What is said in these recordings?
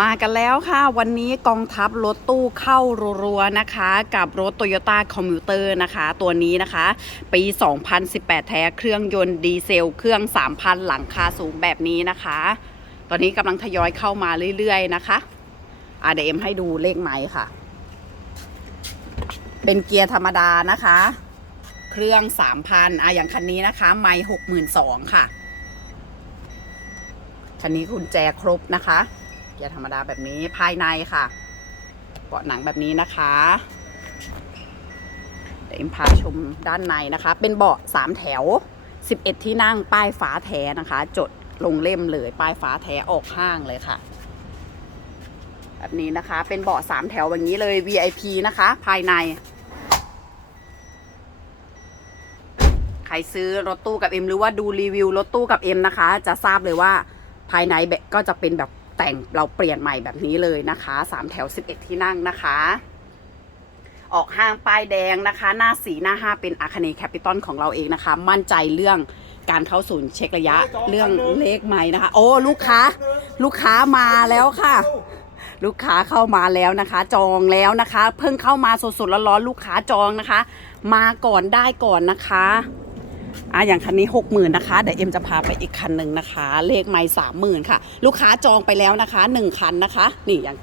มากันแล้วค่ะ วันนี้กองทัพรถตู้เข้ารัวๆนะคะ กับรถ Toyota Commuter นะคะ ตัวนี้นะคะ ปี 2018 แท้เครื่องยนต์ดีเซล เครื่อง 3,000 หลังคาสูงแบบนี้นะคะ ตอนนี้กำลังทยอยเข้ามาเรื่อยๆนะคะอะเดี๋ยวเอ็มให้ดูเลขไม้ค่ะ เป็นเกียร์ธรรมดานะคะ เครื่อง 3,000อะอย่างคันนี้นะคะ ไม้62,000 ค่ะ คันนี้กุญแจครบนะคะ เกียร์ธรรมดาแบบนี้ภายในค่ะเบาะหนังแบบนี้นะคะเดี๋ยวอ็มพาชมด้านในนะคะ เป็นเบาะสามแถว 11 ที่นั่งป้ายฟ้าแท้นะคะ จดลงเล่มเลยป้ายฟ้าแท้ออกห้างเลยค่ะแบบนี้นะคะเป็นเบาะสามแถวแบบนี้เลย VIP นะคะ ภายใน ใครซื้อรถตู้กับเอ็มหรือว่าดูรีวิวรถตู้กับเอ็มนะคะ จะทราบเลยว่าภายในแบบก็จะเป็นแบบ แต่งเราเปลี่ยนใหม่แบบนี้เลยนะคะสามแถว 11 ที่นั่งนะคะ ออกห้างป้ายแดงนะคะ หน้าสีหน้า5เป็นอาคเนแคปิตอลของเราเองนะคะ มั่นใจเรื่องการเข้าศูนย์เช็คระยะเรื่องเลขใหม่นะคะ โอ้ลูกค้า ลูกค้ามาแล้วค่ะ ลูกค้าเข้ามาแล้วนะคะ จองแล้วนะคะ เพิ่งเข้ามาสดๆร้อนๆลูกค้าจองนะคะ มาก่อนได้ก่อนนะคะ อะอย่างคันนี้หกหมื่นนะคะ เดี๋ยวเอ็มจะพาไปอีกคันหนึ่งนะคะ เลขไม่สามหมื่นค่ะ ลูกค้าจองไปแล้วนะคะหนึ่งคันนะคะ นี่อย่าง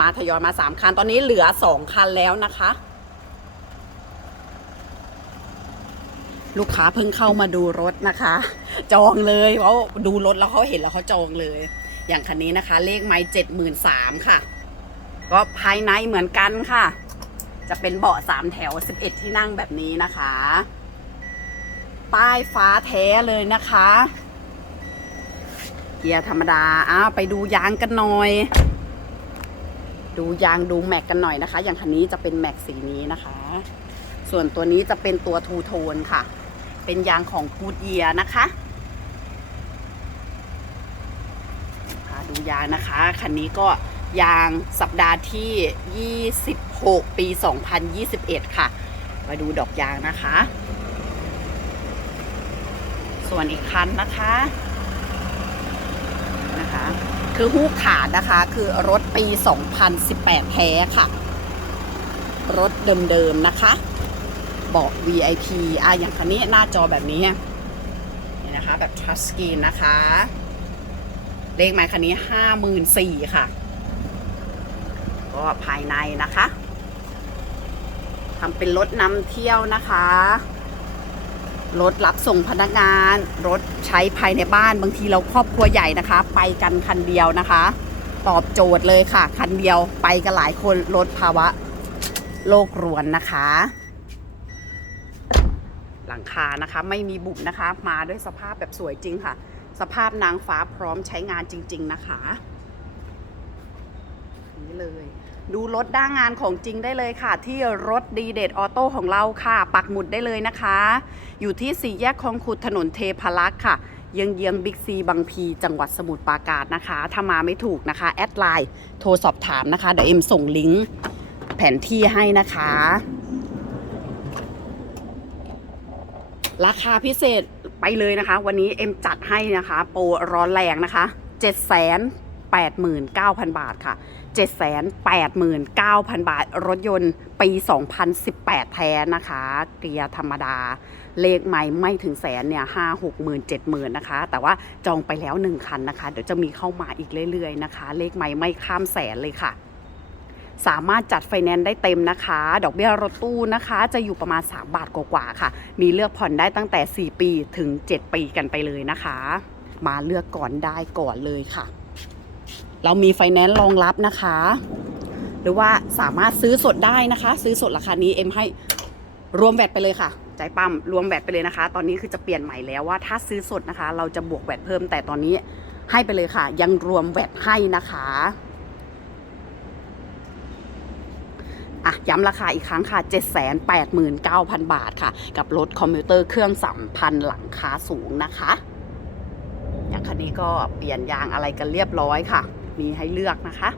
มาทยอยมาสามคัน ตอนนี้เหลือสองคันแล้วนะคะ ลูกค้าเพิ่งเข้ามาดูรถนะคะ จองเลยเพราะดูรถแล้วเขาเห็นแล้วเขาจองเลย อย่างคันนี้นะคะ เลขไม้เจ็ดหมื่นสามค่ะ ก็ภายในเหมือนกันค่ะ จะเป็นเบาะสามแถว11ที่นั่งแบบนี้นะคะ ป้ายฟ้าแท้เลยนะคะ เกียร์ธรรมดา อ้าวไปดูยางกันหน่อย ดูยางดูแม็กกันหน่อยนะคะ อย่างคันนี้จะเป็นแม็กสีนี้นะคะ ส่วนตัวนี้จะเป็นตัวทูโทนค่ะ เป็นยางของกูดเยียนะคะดูยางนะคะ คันนี้ก็ยางสัปดาห์ที่ 26 ปี 2021 ค่ะ มาดูดอกยางนะคะ ส่วนอีกคันนะคะนะคะ คือฮูกขาดนะคะ คือรถปี 2018 แท้ค่ะ รถเดิมๆนะคะเบาะ VIP อะอย่างคันนี้หน้าจอแบบนี้นี่นะคะ แบบ touch screen นะคะ เลขหมายคันนี้ 54,000ค่ะ ก็ภายในนะคะทำเป็นรถนำเที่ยวนะคะ รถรับส่งพนักงาน รถใช้ภายในบ้านบางทีเราครอบครัวใหญ่นะคะ ไปกันคันเดียวนะคะ ตอบโจทย์เลยค่ะ คันเดียวไปกันหลายคนลดภาวะโลกรวนนะคะ หลังคานะคะไม่มีบุบนะคะ มาด้วยสภาพแบบสวยจริงค่ะ สภาพนางฟ้าพร้อมใช้งานจริง ๆ นะคะ นี่เลย ดูรถด้างงานของจริงได้เลยค่ะ ที่รถดีเด t ออโต้ของเราค่ะ ปักหมุดได้เลยนะคะ อยู่ที่สี่แยกคลองขุดถนนเทพารักษ์ค่ะเยื้องเยื้องบิ๊กซีบางพี จังหวัดสมุทรปราการนะคะ ถ้ามาไม่ถูกนะคะ แอดไลน์โทรสอบถามนะคะ เดี๋ยวเอ็มส่งลิงก์แผนที่ให้นะคะ ราคาพิเศษไปเลยนะคะ วันนี้เอ็มจัดให้นะคะ โปรร้อนแรงนะคะ 7 8 9 0 0 0 บาทค่ะ 789,000 บาท รถยนต์ปี 2018 แท้นะคะ เกียร์ธรรมดา เลขไม่ไม่ถึงแสนเนี่ยห้าหกหมื่นเจ็ดหมื่นนะคะ แต่ว่าจองไปแล้ว 1 คันนะคะ เดี๋ยวจะมีเข้ามาอีกเรื่อยๆนะคะ เลขไม่ไม่ข้ามแสนเลยค่ะสามารถจัดไฟแนนซ์ได้เต็มนะคะ ดอกเบี้ยรถตู้นะคะ จะอยู่ประมาณ 3 บาทกว่าๆค่ะ มีเลือกผ่อนได้ตั้งแต่ 4 ปีถึง 7 ปีกันไปเลยนะคะ มาเลือกก่อนได้ก่อนเลยค่ะ เรามีไฟแนนซ์รองรับนะคะ หรือว่าสามารถซื้อสดได้นะคะ ซื้อสดราคานี้เอ็มให้รวมแวดไปเลยค่ะ ใจปั๊มรวมแวดไปเลยนะคะ ตอนนี้คือจะเปลี่ยนใหม่แล้วว่าถ้าซื้อสดนะคะ เราจะบวกแวดเพิ่มแต่ตอนนี้ให้ไปเลยค่ะ ยังรวมแวดให้นะคะอะย้ำราคาอีกครั้งค่ะ 789,000 บาทค่ะ กับรถคอมพิวเตอร์เครื่องสัมพันธ์หลังคาสูงนะคะ อย่างคันนี้ก็เปลี่ยนยางอะไรกันเรียบร้อยค่ะมีให้เลือกนะคะ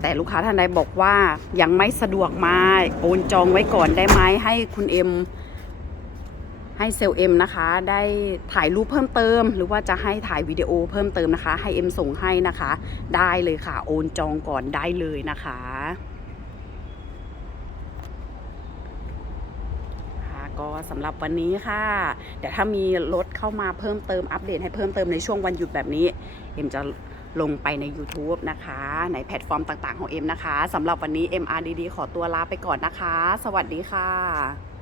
แต่ลูกค้าท่านใดบอกว่ายังไม่สะดวกมาโอนจองไว้ก่อนได้ไหมให้คุณเอ็มให้เซลล์เอ็มนะคะ ได้ถ่ายรูปเพิ่มเติม หรือว่าจะให้ถ่ายวิดีโอเพิ่มเติมนะคะ ให้เอ็มส่งให้นะคะ ได้เลยค่ะ โอนจองก่อนได้เลยนะคะค่ะ ก็สำหรับวันนี้ค่ะ เดี๋ยวถ้ามีรถเข้ามาเพิ่มเติมอัปเดตให้เพิ่มเติมในช่วงวันหยุดแบบนี้ เอ็มจะลงไปใน YouTube นะคะ ในแพลตฟอร์มต่างๆของเอ็มนะคะสำหรับวันนี้ MRDD ขอตัวลาไปก่อนนะคะ สวัสดีค่ะ